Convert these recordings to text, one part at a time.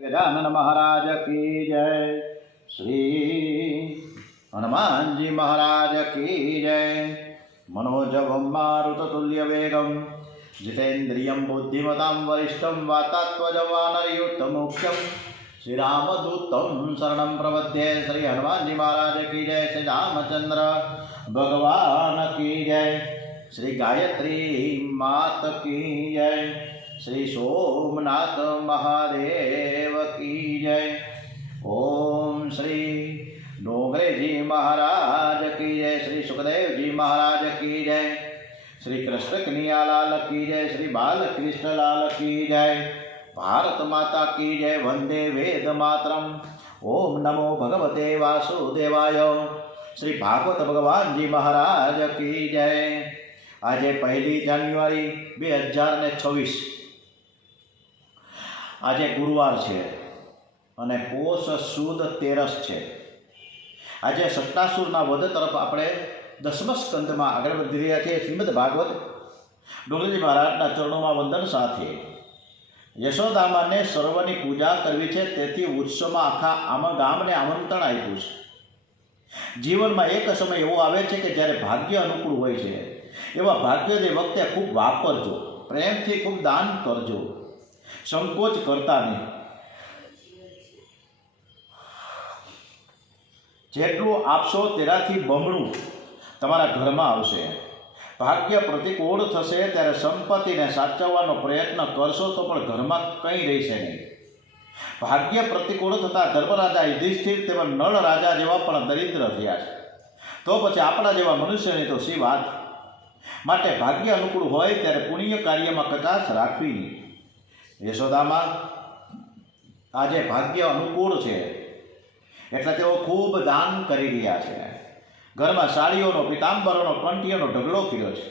गजानन महाराज की जय। श्री हनुमान जी महाराज की जय। मनोजवं मारुततुल्य वेगं जितेन्द्रियं बुद्धिमतां वरिष्ठं वातात्मजवानरयुतमुख्यं श्रीरामदूतं शरणं प्रपद्ये। श्री हनुमान जी महाराज की जय। श्री रामचंद्र भगवान की जय। श्री गायत्री मात की जय। श्री सोमनाथ महादेव की जय। ओम श्री डोंगरे जी महाराज की जय। श्री सुखदेव जी महाराज की जय। श्री कृष्ण कन्हैया लाल की जय। श्री बाल कृष्ण लाल की जय। भारत माता की जय। वंदे वेद मातरम। ओम नमो भगवते वासुदेवाय। श्री भागवत भगवान जी महाराज की जय। आज 1 જાન્યુઆરી 2026 આજે ગુરુવાર છે અને પોષ સુદ 13 છે। આજે સટ્ટાસુરના વધ તરફ આપણે 10મા સ્કંદમાં આગળ વધી રહ્યા છીએ। શ્રીમદ ભાગવત ડોંગરેજી મહારાજના ચરણોમાં વંદન સાથે યશોદામાને સર્વની પૂજા કરવી છે, તેથી ઉત્સવમાં આખા ગામને આમંત્રણ આપ્યું છે। જીવનમાં એક સમય એવો આવે છે કે જ્યારે ભાગ્ય અનુકૂળ હોય છે। એવા ભાગ્યની વખતે ખૂબ વાપરજો, પ્રેમથી ખૂબ દાન કરજો, સંકોચ કરતા નહીં। જેટલું આપશો તેનાથી બમણું તમારા ઘરમાં આવશે। ભાગ્ય પ્રતિકૂળ થશે ત્યારે સંપત્તિને સાચવવાનો પ્રયત્ન કરશો તો પણ ઘરમાં કંઈ રહેશે નહીં। ભાગ્ય પ્રતિકૂળ થતાં ધર્મરાજા યુધિષ્ઠિર તેમજ નળ રાજા જેવા પણ દરિદ્ર થયા છે, તો પછી આપણા જેવા મનુષ્યની તો શી વાત। માટે ભાગ્ય અનુકૂળ હોય ત્યારે પુણ્ય કાર્યમાં કચાશ રાખવી નહીં। યશોદામાં આજે ભાગ્ય અનુકૂળ છે એટલે તેઓ ખૂબ દાન કરી રહ્યા છે। ઘરમાં સાડીઓનો, પિતાંબરોનો, કંઠીઓનો ઢગલો કર્યો છે।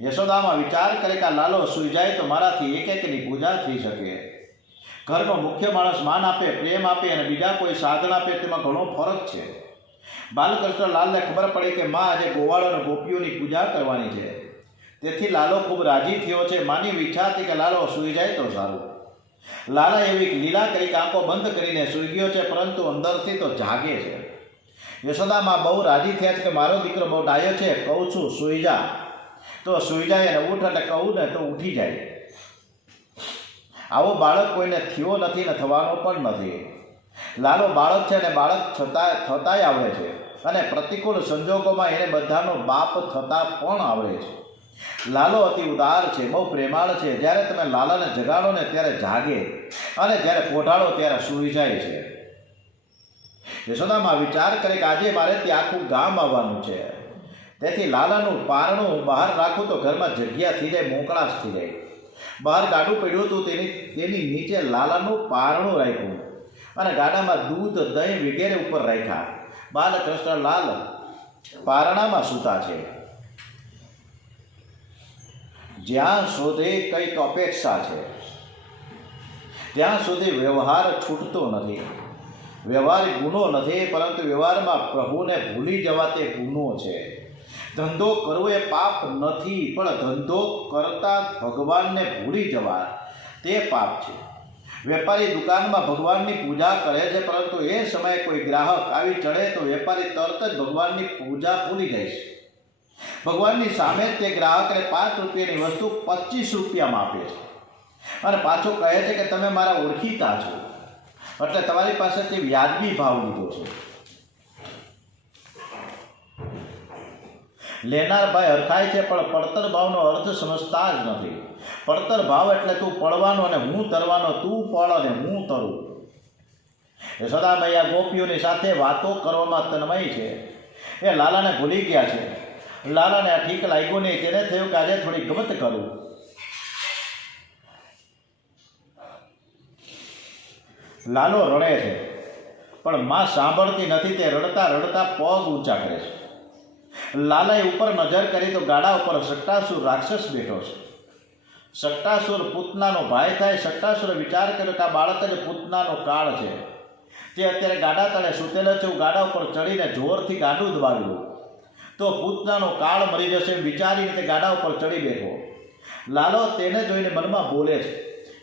યશોદામાં વિચાર કરે કે લાલો સૂઈ જાય તો મારાથી એક એકની પૂજા થઈ શકે। ઘરનો મુખ્ય માણસ માન આપે, પ્રેમ આપે અને બીજા કોઈ સાધન આપે તેમાં ઘણો ફરક છે। બાલકૃષ્ણ લાલને ખબર પડી કે માં આજે ગોવાળ અને ગોપીઓની પૂજા કરવાની છે, તેથી લાલો ખૂબ રાજી થયો છે। માની ઈચ્છા હતી કે લાલો સૂઈ જાય તો સારું। લાલા એવી લીલા કરી આંખો બંધ કરીને સૂઈ ગયો છે, પરંતુ અંદરથી તો જાગે છે। યશોદામાં બહુ રાજી થયા છે કે મારો દીકરો બહુ ડાયો છે, કહું છું સૂઈ જા તો સૂઈ જાય અને ઉઠ એટલે કહું ને તો ઉઠી જાય। આવો બાળક કોઈને થયો નથી ને થવાનો પણ નથી। લાલો બાળક છે અને બાળક થતાંય આવડે છે અને પ્રતિકૂળ સંજોગોમાં એને બધાનો બાપ થતાં પણ આવડે છે। લાલો અતિ ઉદાર છે, બહુ પ્રેમાળ છે। જ્યારે તમે લાલાને જગાડો ને ત્યારે જાગે અને જ્યારે પોઢાડો ત્યારે સૂઈ જાય છે। યશોદામાં વિચાર કરે કે આજે મારે ત્યાં આખું ગામ આવવાનું છે, તેથી લાલાનું પારણું બહાર રાખું તો ઘરમાં જગ્યા થઈ જાય, મોકળાશ થઈ જાય। બહાર ગાડું પડ્યું હતું, તેની નીચે લાલાનું પારણું રાખ્યું અને ગાડામાં દૂધ, દહીં વગેરે ઉપર રાખ્યા। બાલકૃષ્ણ લાલ પારણામાં સૂતા છે। જ્યાં સુધી કંઈક અપેક્ષા છે ત્યાં સુધી વ્યવહાર છૂટતો નથી। વ્યવહાર ગુનો નથી, પરંતુ વ્યવહારમાં પ્રભુને ભૂલી જવા તે ગુનો છે। ધંધો કરવો એ પાપ નથી, પણ ધંધો કરતા ભગવાનને ભૂલી જવા તે પાપ છે। વેપારી દુકાનમાં ભગવાનની પૂજા કરે છે, પરંતુ એ સમયે કોઈ ગ્રાહક આવી ચડે તો વેપારી તરત જ ભગવાનની પૂજા ભૂલી જાય છે। ભગવાનની સામે તે ગ્રાહકને 5 રૂપિયાની વસ્તુ 25 રૂપિયામાં આપે છે અને પાછો કહે છે કે તમે મારા ઓળખીતા છો, એટલે તમારી પાસેથી વ્યાજબી ભાવ લીધો છે। લેનાર ભાઈ હરખાય છે, પણ પડતર ભાવનો અર્થ સમજતા જ નથી। પડતર ભાવ એટલે તું પડવાનો અને હું તરવાનો, તું પડ અને હું તરું। યશોદા મૈયા ગોપીઓની સાથે વાતો કરવામાં તન્મય છે। એ લાલાને ભૂલી ગયા છે। લાલાને આ ઠીક લાગ્યું નહીં, તેને થયું કે આજે થોડી ગમત કરું। લાલો રડે છે પણ માં સાંભળતી નથી, તે રડતા રડતા પગ ઊંચા કરે છે। લાલાએ ઉપર નજર કરી તો ગાડા ઉપર સટ્ટાસુર રાક્ષસ બેઠો છે। સટ્ટાસુર પૂતનાનો ભાઈ થાય। સટ્ટાસુરે વિચાર કર્યો કે આ બાળક જ પૂતનાનો કાળ છે, તે અત્યારે ગાડા તળે સૂતેલો છે, હું ગાડા ઉપર ચડીને જોરથી ગાડું દબાવ્યું તો પૂતનાનો કાળ મરી જશે, વિચારીને તે ગાડા ઉપર ચડી બેઠો। લાલો તેને જોઈને મનમાં બોલે છે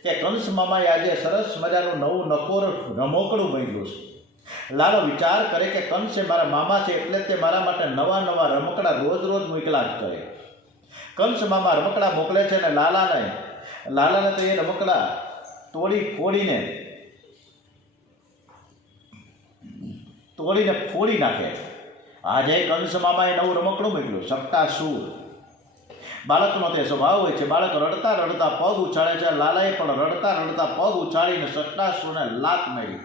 કે કંસ મામાએ આજે સરસ મજાનું નવું નકોર રમકડું મેળવ્યું છે. લાલો વિચાર કરે કે કંસે મારા મામા છે એટલે તે મારા માટે નવા નવા રમકડા રોજ રોજ મોકલા જ કરે. કંસ મામા રમકડા મોકલે છે અને લાલાને તો એ રમકડા તોડીને ફોડી નાખે. આજે કંસ મામાએ નવું રમકડું મોકલ્યું, સપ્તાસુર. બાળકનો તે સ્વભાવ હોય છે. બાળક રડતા રડતા પગ ઉછાળે છે. લાલાએ પણ રડતા રડતા પગ ઉછાળીને સપ્તાસુરને લાત મારી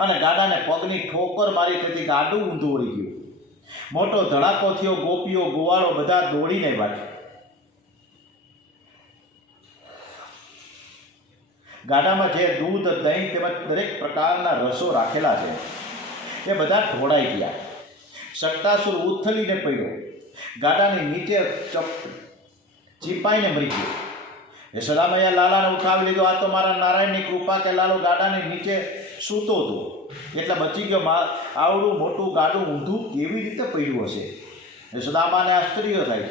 અને ગાડાને પગની ઠોકર મારી. તેથી ગાડું ઊંધું વળી ગયું. મોટો ધડાકો થયો. ગોપીઓ ગોવાળો બધા દોડીને આવ્યા. ગાડામાં જે દૂધ, દહીં તેમજ દરેક પ્રકારના રસો રાખેલા છે એ બધા ઢોળાઈ ગયા. સપ્તાસુર ઉથલીને પડ્યો. ગાડાની નીચે ચીપાઈને મરી ગયો. યશોદા મૈયા લાલાને ઉઠાવી લીધો. આ તો મારા નારાયણની કૃપા કે લાલો ગાડાની નીચે સૂતો હતો એટલે બચી ગયો. આવડું મોટું ગાડું ઊંધું કેવી રીતે પડ્યું હશે? યશોદામાને આશ્ચર્ય થાય.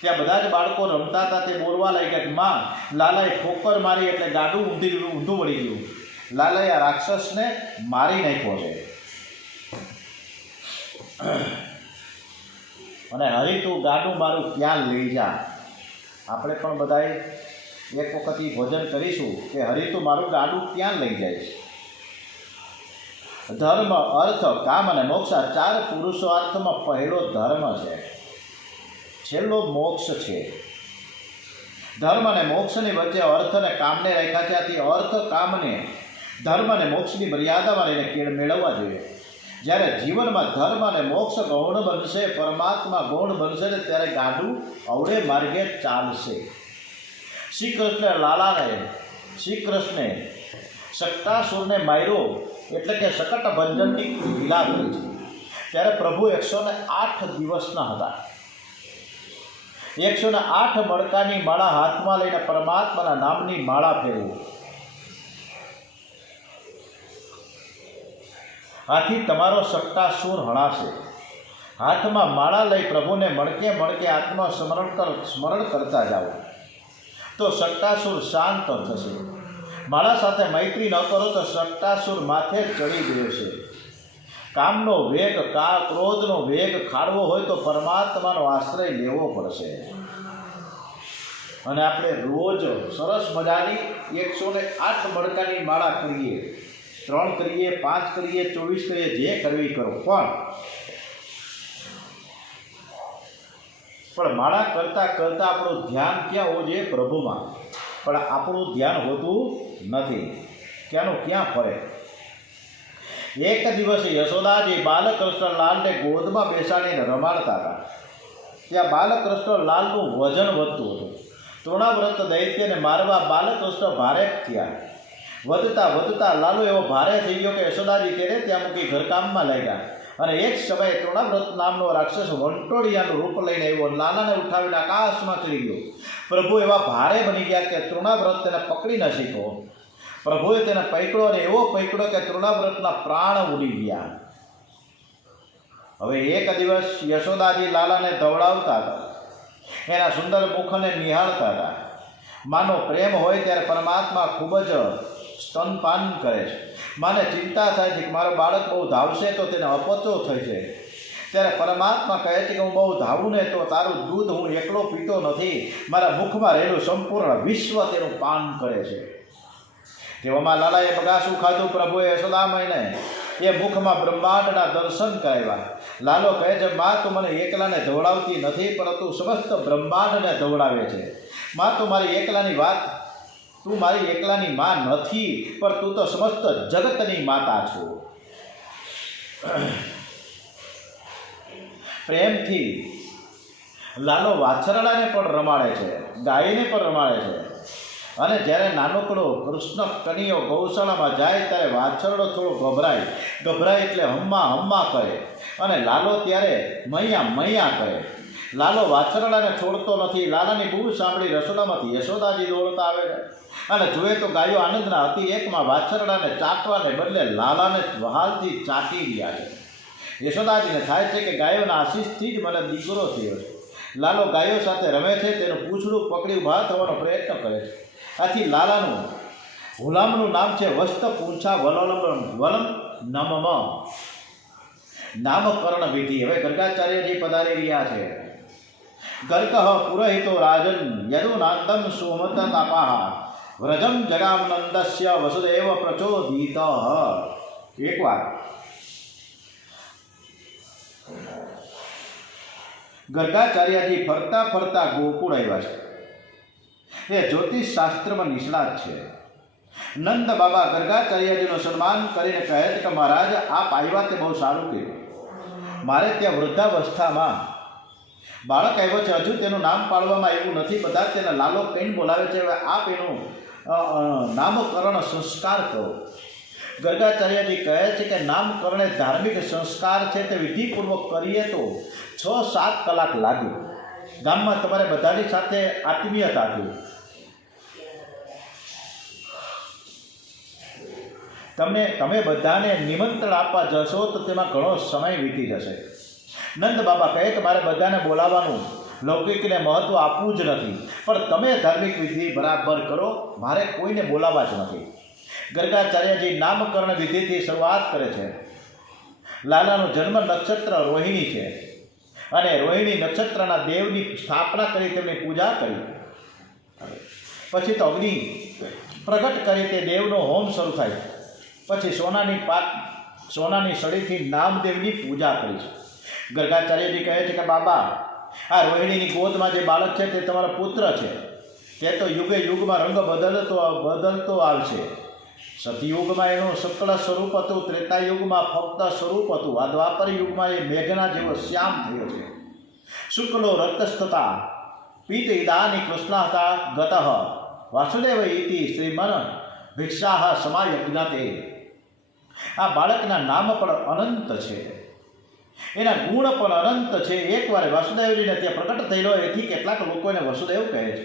ત્યાં બધા જ બાળકો રમતા હતા. તે બોલવા લાગ્યા કે માં, લાલાએ ઠોકર મારી એટલે ગાડું ઊંધું વળી ગયું. લાલાએ આ રાક્ષસને મારી નાખ્યો છે. અને હરી તું ગાડું મારું ક્યાં લઈ જા. આપણે પણ બધાએ એક વખત ભોજન કરીશું કે હરી તું મારું ગાડું ક્યાં લઈ જાય. ધર્મ, અર્થ, કામ અને મોક્ષ, આ 4 પુરુષાર્થમાં પહેલો ધર્મ છે, છેલ્લો મોક્ષ છે. ધર્મ અને મોક્ષની વચ્ચે અર્થ અને કામને રાખ્યા છે. આથી અર્થ, કામને, ધર્મ અને મોક્ષની મર્યાદામાં રહીને મેળવવા જોઈએ. જ્યારે જીવનમાં ધર્મ અને મોક્ષ ગૌણ બનશે, પરમાત્મા ગૌણ બનશે ને ત્યારે ગાડું અવળે માર્ગે ચાલશે. શ્રી કૃષ્ણે સટ્ટાસુરને માર્યો એટલે કે શકટ ભંજનની લીલા કરી છે. ત્યારે પ્રભુ 108 દિવસના હતા. 108 મણકાની માળા હાથમાં લઈને પરમાત્માના નામની માળા ફેરવો. આથી તમારો સટ્ટાસુર હણાશે. હાથમાં માળા લઈ પ્રભુને મણકે મણકે આત્મા સ્મરણ કરતા જાઓ તો સટ્ટાસુર શાંત થશે. માળા સાથે મૈત્રી ન કરો તો સટ્ટાસુર માથે ચડી ગયો છે. કામનો વેગ, ક્રોધનો વેગ ખાળવો હોય તો પરમાત્માનો આશ્રય લેવો પડશે. અને આપણે રોજ સરસ મજાની 108 મણકાની માળા કરીએ. 3 કરીએ, 5 કરીએ, 24 કરીએ, જે કરવી કરો. પણ માળા કરતાં કરતાં આપણું ધ્યાન ક્યાં હોવું જોઈએ? પ્રભુમાં. પણ આપણું ધ્યાન હોતું નથી. ક્યાં ફરે. એક દિવસે યશોદાજી બાલકૃષ્ણ લાલને ગોદમાં બેસાડીને રમાડતા હતા. ત્યાં બાલકૃષ્ણ લાલનું વજન વધતું હતું. તૃણાવ્રત દૈત્યને મારવા બાલકૃષ્ણ ભારે થયા. વધતા લાલુ એવો ભારે થઈ ગયો કે યશોદાજી તેને ત્યાં મૂકી ઘરકામમાં લાગ્યા. અને એક સમયે તૃણાવ્રત નામનો રાક્ષસ વંટોળિયાનું રૂપ લઈને આવ્યો. લાલાને ઉઠાવીને આકાશમાં ચડી ગયો. પ્રભુ એવા ભારે બની ગયા કે તૃણાવ્રત તેને પકડી ન શક્યો. પ્રભુએ તેને પકડ્યો અને એવો પકડ્યો કે તૃણાવ્રતના પ્રાણ ઉડી ગયા. હવે એક દિવસ યશોદાજી લાલાને ધવડાવતા હતા. એના સુંદર મુખને નિહાળતા હતા. માનો પ્રેમ હોય ત્યારે પરમાત્મા ખૂબ જ સ્તનપાન કરે છે. માને ચિંતા થાય છે કે મારો બાળક બહુ ધાવશે તો તેને અપચો થઈ છે. ત્યારે પરમાત્મા કહે છે કે હું બહુ ધાવું ને તો તારું દૂધ હું એકલો પીતો નથી, મારા મુખમાં રહેલું સંપૂર્ણ વિશ્વ તેનું પાન કરે છે. તેવામાં લાલાએ બગાસું ખાધું. પ્રભુએ યશોદામાને એ મુખમાં બ્રહ્માંડના દર્શન કરાવ્યા. લાલો કહે છે, માં તું મને એકલાને ધવડાવતી નથી પરંતુ સમસ્ત બ્રહ્માંડને ધવડાવે છે. માં તું મારી એકલાની માં નથી, પણ તું તો સમસ્ત જગતની માતા છો. પ્રેમથી લાલો વાછરડાને પણ રમાડે છે, ગાયને પણ રમાડે છે. અને જ્યારે નાનકડો કૃષ્ણ કનૈયો ગૌશાળામાં જાય ત્યારે વાછરડો થોડો ગભરાય એટલે હમ્મા કરે. અને લાલો ત્યારે મૈયા કરે. લાલો વાછરડાને છોડતો નથી. લાલાની બૂમ સાંભળી રસોડામાંથી યશોદાજી દોડતા આવે છે અને જુએ તો ગાયો આનંદના અતિ એકમાં વાછરડાને ચાટવાને બદલે લાલાને વહાલથી ચાટી રહ્યા છે. યશોદાજીને થાય છે કે ગાયોના આશીષથી જ મને દીકરો થયો છે. લાલો ગાયો સાથે રમે છે. તેનું પૂંછડું પકડી ઊભા થવાનો પ્રયત્ન કરે છે. આથી લાલાનું હુલામનું નામ છે વસ્ત પૂંછા વલમ નમમ. નામકરણ વિધિ. હવે ગર્ગાચાર્યજી પધારી રહ્યા છે. ગર્ક પુરોહિતો રાજન યદુનાંદમ સોમત તાપાહ વ્રજમ જગામનંદસ્ય વસુદેવ પ્રચોદિત. એકવાર ગર્ગાચાર્યજી ફરતા ફરતા ગોકુળ આવ્યા છે. એ જ્યોતિષ શાસ્ત્રમાં નિષ્ણાત છે. નંદ બાબા ગર્ગાચાર્યજીનું સન્માન કરીને કહે છે કે મહારાજ આપ આવ્યા તે બહુ સારું કર્યું. મારે ત્યાં વૃદ્ધાવસ્થામાં બાળક આવ્યો છે, હજુ તેનું નામ પાડવામાં આવ્યું નથી. બધા તેને લાલો કહીને બોલાવે છે. હવે આપ એનું નામકરણ સંસ્કાર કરો. ગર્ગાચાર્યજી કહે છે કે નામકરણ એ ધાર્મિક સંસ્કાર છે, તે વિધિપૂર્વક કરીએ તો 6-7 કલાક લાગે. ગામમાં તમારે બધાની સાથે આત્મીયતાથી તમે બધાને નિમંત્રણ આપવા જશો તો તેમાં ઘણો સમય વીતી જશે. નંદ બાબા કહે કે મારે બધાને બોલાવવાનું લૌકિકને મહત્વ આપવું જ નથી, પણ તમે ધાર્મિક વિધિ બરાબર કરો, મારે કોઈને બોલાવવા જ નથી. ગર્ગાચાર્યજી નામકરણ વિધિથી શરૂઆત કરે છે. લાલાનું જન્મ નક્ષત્ર રોહિણી છે અને રોહિણી નક્ષત્રના દેવની સ્થાપના કરી તેમની પૂજા કરી. પછી તો અગ્નિ પ્રગટ કરી તે દેવનો હોમ શરૂ થાય. પછી સોનાની સળીથી નામદેવની પૂજા કરી છે. ગર્ગાચાર્યજી કહે છે કે બાબા, આ રોહિણીની ગોદમાં જે બાળક છે તે તમારો પુત્ર છે. તે તો યુગે યુગમાં રંગ બદલતો આવશે. સતયુગમાં એનું શુક્લ સ્વરૂપ હતું, ત્રેતાયુગમાં ફક્ત સ્વરૂપ હતું, આ દ્વાપર યુગમાં એ મેઘના જેવો શ્યામ થયો છે. શુક્લો રક્તસ્થતા પીત ઇદાની કૃષ્ણ હતા ગત વાસુદેવ ઇતિ શ્રીમન ભિક્ષા સમાયજ્ઞતે. આ બાળકના નામ પણ અનંત છે, એના ગુણ પણ અનંત છે. એકવાર વાસુદેવજીને ત્યાં પ્રગટ થયેલો, એથી કેટલાક લોકો એને વસુદેવ કહે છે.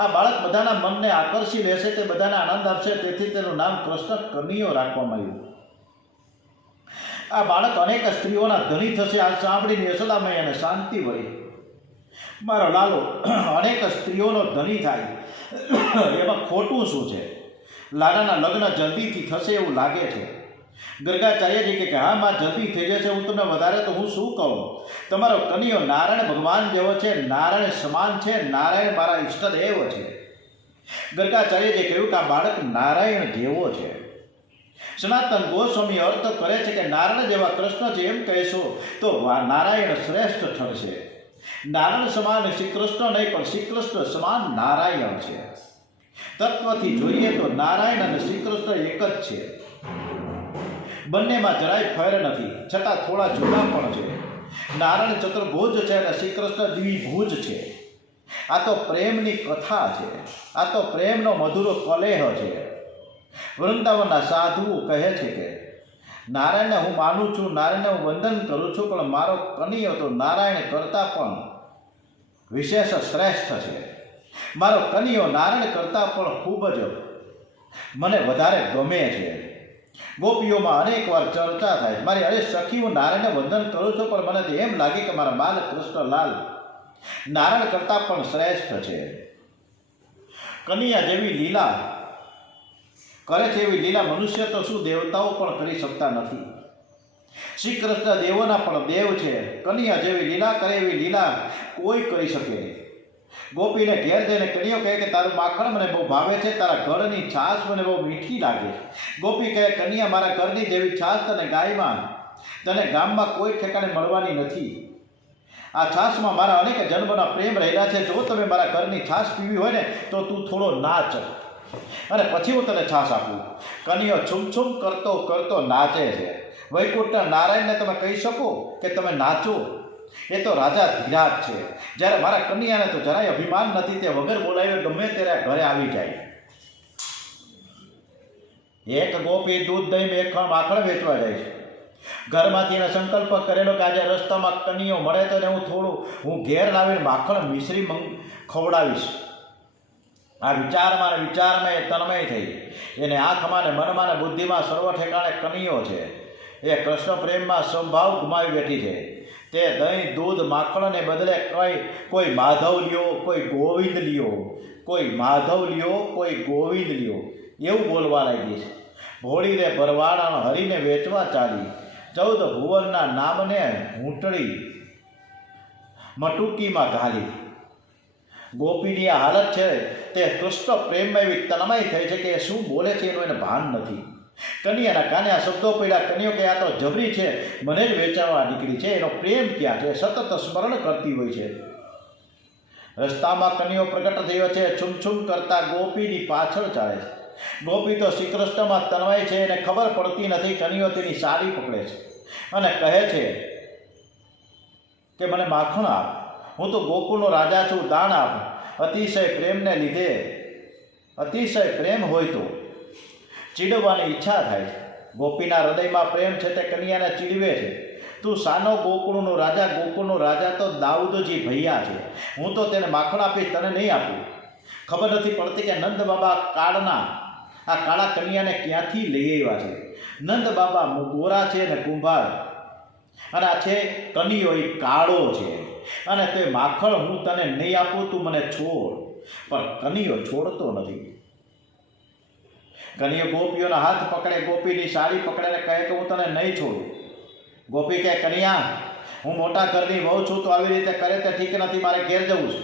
આ બાળક બધાના મનને આકર્ષી લેશે, તે બધાને આનંદ આપશે, તેથી તેનું નામ કૃષ્ણ કનૈયો રાખવામાં આવ્યું. આ બાળક અનેક સ્ત્રીઓના ધણી થશે. આ સાંભળીને યશોદામૈયાને શાંતિ વળી. મારો લાલો અનેક સ્ત્રીઓનો ધણી થાય, એમાં ખોટું શું છે? લાલાના લગ્ન જલ્દીથી થશે એવું લાગે છે. ગર્ગાચાર્યજી કે હા, માં જલ્દી થઈ જશે. હું તમને વધારે તો હું શું કહું? તમારો કનૈયો નારાયણ ભગવાન જેવો છે, નારાયણ સમાન છે, નારાયણ મારા ઈષ્ટદેવ છે. ગર્ગાચાર્યજીએ કહ્યું કે આ બાળક નારાયણ જેવો છે. સનાતન ગોસ્વામી અર્થ કરે છે કે નારાયણ જેવા કૃષ્ણ છે એમ કહેશો તો નારાયણ શ્રેષ્ઠ ઠરશે. નારાયણ સમાન શ્રી કૃષ્ણ નહીં, પણ શ્રી કૃષ્ણ સમાન નારાયણ છે. તત્વથી જોઈએ તો નારાયણ અને શ્રી કૃષ્ણ એક જ છે. બંનેમાં જરાય ફેર નથી, છતાં થોડા જુદા પણ છે. નારાયણ ચતુર્ભુજ છે અને શ્રી કૃષ્ણ દ્વિભુજ છે. આ તો પ્રેમની કથા છે, આ તો પ્રેમનો મધુર કલેહ છે. વૃંદાવનના સાધુઓ કહે છે કે નારાયણને હું માનું છું, નારાયણને હું વંદન કરું છું, પણ મારો કનૈયો તો નારાયણ કરતાં પણ વિશેષ શ્રેષ્ઠ છે. મારો કનૈયો નારાયણ કરતાં પણ ખૂબ જ મને વધારે ગમે છે. ગોપીઓમાં અનેક વાર ચર્ચા થાય, મારી અરે સખી, હું નારાયણને વંદન કરું છું, પણ મને તો એમ લાગે કે મારા બાલ કૃષ્ણલાલ નારાયણ કરતાં પણ શ્રેષ્ઠ છે. કનૈયા જેવી લીલા કરે છે એવી લીલા મનુષ્ય તો શું દેવતાઓ પણ કરી શકતા નથી. શ્રી કૃષ્ણ દેવોના પણ દેવ છે. કનૈયા જેવી લીલા કરે એવી લીલા કોઈ કરી શકે. ગોપીને ઘેર જઈને કનૈયો કહે કે તારું માખણ મને બહુ ભાવે છે, તારા ઘરની છાશ મને બહુ મીઠી લાગે. ગોપી કહે કનૈયા, મારા ઘરની જેવી છાશ તને ગામમાં કોઈ ઠેકાણે મળવાની નથી. આ છાશમાં મારા અનેક જન્મના પ્રેમ રહેલા છે. જો તમે મારા ઘરની છાશ પીવી હોય ને તો તું થોડો નાચ અને પછી હું તને છાશ આપું. કનૈયો છૂમછૂમ કરતો નાચે છે. વૈકુંઠના નારાયણને તમે કહી શકો કે તમે નાચો? એ તો રાજા ધીરાજ છે. જ્યારે મારા કનૈયાને તો જરાય અભિમાન નથી, તે વગર બોલાવે ગમે ત્યારે ઘરે આવી જાય. એક ગોપી દૂધ દહીં માખણ વેચવા જાય છે. ઘરમાંથી એને સંકલ્પ કરેલો કે આજે રસ્તામાં કનૈયો મળે તો એને હું ઘેર લાવીને માખણ મિશ્રી ખવડાવીશ. આ વિચારમાં એ તન્મય થઈ. એને આંખમાં ને મનમાં ને બુદ્ધિમાં સર્વ ઠેકાણે કનૈયો છે. એ કૃષ્ણ પ્રેમમાં સંભાવ ગુમાવી બેઠી છે. તે દહીં દૂધ માખણને બદલે કોઈ માધવ લ્યો, કોઈ ગોવિંદ લ્યો, કોઈ માધવ લ્યો, કોઈ ગોવિંદ લ્યો એવું બોલવા લાગી છે. ભોળીને ભરવાડા હરીને વેચવા ચાલી, 14 ભુવનના નામને ઘૂંટડી મટુકીમાં ઘાલી. ગોપીની આ હાલત છે તે કૃષ્ણ પ્રેમમાં એવી તન્મય થઈ છે કે શું બોલે છે એનું એને ભાન નથી. કન્યાના કાને આ શબ્દો પડ્યા. કન્યો કે આ તો જબરી છે, મને જ વેચાવા નીકળી છે, એનો પ્રેમ ક્યાં છે? સતત સ્મરણ કરતી હોય છે. રસ્તામાં કન્યો પ્રગટ થયો છે, છુમછુમ કરતા ગોપીની પાછળ ચાલે છે. ગોપી તો શ્રી કૃષ્ણમાં તન્મય છે એને ખબર પડતી નથી. કન્યો તેની સાડી પકડે છે અને કહે છે કે મને માખણ આપ, હું તો ગોકુળનો રાજા છું, દાન આપ. અતિશય પ્રેમને લીધે, અતિશય પ્રેમ હોય તો ચીડવાની ઈચ્છા થાય છે. ગોપીના હૃદયમાં પ્રેમ છે તે કન્યાને ચીડવે છે. તું સાનો ગોકુળનો રાજા? ગોકુળનો રાજા તો દાઉદજી ભૈયા છે. હું તો તેને માખણ આપીશ, તને નહીં આપું. ખબર નથી પડતી કે નંદ બાબા આ કાળા કન્યાને ક્યાંથી લઈ આવ્યા છે. નંદ બાબા ગોરા છે અને કુંભાર, અને આ છે કનિયો એ કાળો છે, અને તે માખણ હું તને નહીં આપું, તું મને છોડ. પણ કનિયો છોડતો નથી. કનિયો ગોપીઓના હાથ પકડે, ગોપીની સાડી પકડે કહે કે હું તને નહીં છોડું. ગોપી કહે કન્યા, હું મોટા ઘરની વહુ છું, તો આવી રીતે કરે તે ઠીક નથી, મારે ઘેર જવું છે.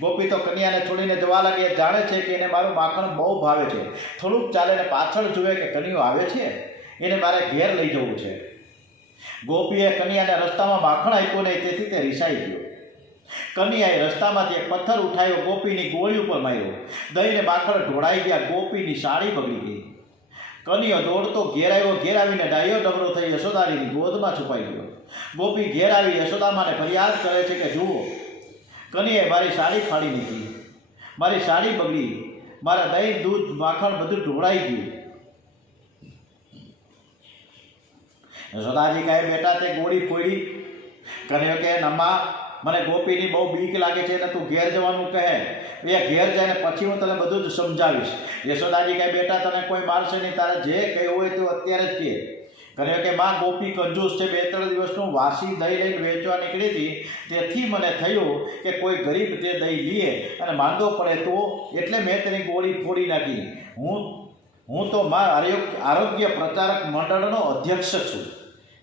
ગોપી તો કન્યાને છોડીને જવા લાગે. જાણે છે કે એને મારું માખણ બહુ ભાવે છે. થોડુંક ચાલે ને પાછળ જુએ કે કન્યો આવે છે, એને મારે ઘેર લઈ જવું છે. ગોપીએ કન્યાને રસ્તામાં માખણ આપ્યું નહીં, તેથી તે રિસાઈ ગયો. કન્યાએ રસ્તામાંથી એક પથ્થર ઉઠાવ્યો, ગોપીની ગોળી ઉપર માર્યો. દહીંને માખણ ઢોળાઈ ગયા, ગોપીની સાડી બગડી ગઈ. કન્યો દોડતો ઘેર આવ્યો. ઘેર આવીને ડાયો ડબરો થઈ યશોદારીની ગોદમાં છુપાઈ ગયો. ગોપી ઘેર આવી યશોદામાને ફરિયાદ કરે છે કે જુઓ, કન્યાએ મારી સાડી ફાડી નીકળી, મારી સાડી બગડી, મારા દહીં, દૂધ, માખણ બધું ઢોળાઈ ગયું. યશોદાજી કહે બેટા તે ગોળી ફોડી. કન્યો કે નમ્મા, મને ગોપીની બહુ બીક લાગે છે અને તું ઘેર જવાનું કહે. એ ઘેર જઈને પછી હું તને બધું જ સમજાવીશ. યશોદાજી કહે બેટા તને કોઈ મારશે નહીં, તારે જે કહ્યું હોય તો અત્યારે જ કહે. કહે કે માં ગોપી કંજૂસ છે, 2-3 દિવસનું વાસી દહીં લઈને વેચવા નીકળી હતી, તેથી મને થયું કે કોઈ ગરીબ તે દહીં લે અને માંદો પડે તો, એટલે મેં તેની ગોળી ફોડી નાખી. હું તો આરોગ્ય પ્રચારક મંડળનો અધ્યક્ષ છું.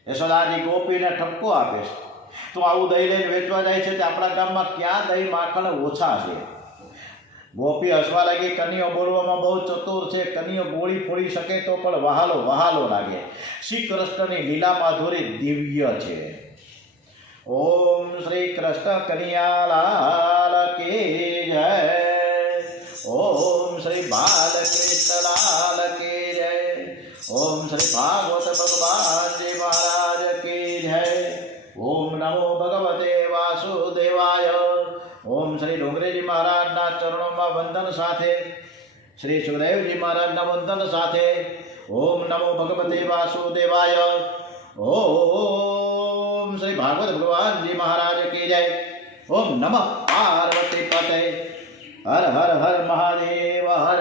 યશોદાજી ગોપીને ઠપકો આપે છે. તું આવું દહીં લઈને વેચવા જાય છે તે આપણા ગામમાં ક્યાં દહીં માખણ ઓછા છે? ગોપી હસવા લાગી. કન્યો બોલવામાં બહુ ચતુર છે. કન્યો ગોળી ફોડી શકે તો પણ વહાલો લાગે. શ્રી કૃષ્ણની લીલા માધુરી દિવ્ય છે. ઓમ શ્રી કૃષ્ણ કનૈયાલાલ કી જય. ઓમ શ્રી બાલકૃષ્ણલાલ કી જય. ઓમ શ્રી ભાગવત ભગવાનજી મહારાજ કી જય. ઓમ નમો ભગવતે વાસુદેવાય. ઓમ શ્રી ડુંગરેજી મહારાજના ચરણોમાં વંદન સાથે, શ્રી સુખદેવજી મહારાજના વંદન સાથે. ઓમ નમો ભગવતે વાસુદેવાય. ઓમ શ્રી ભાગવત ભગવાનજી મહારાજ કી જય. ઓમ નમઃ પાર્વતી પતે. હર હર હર મહાદેવ હર.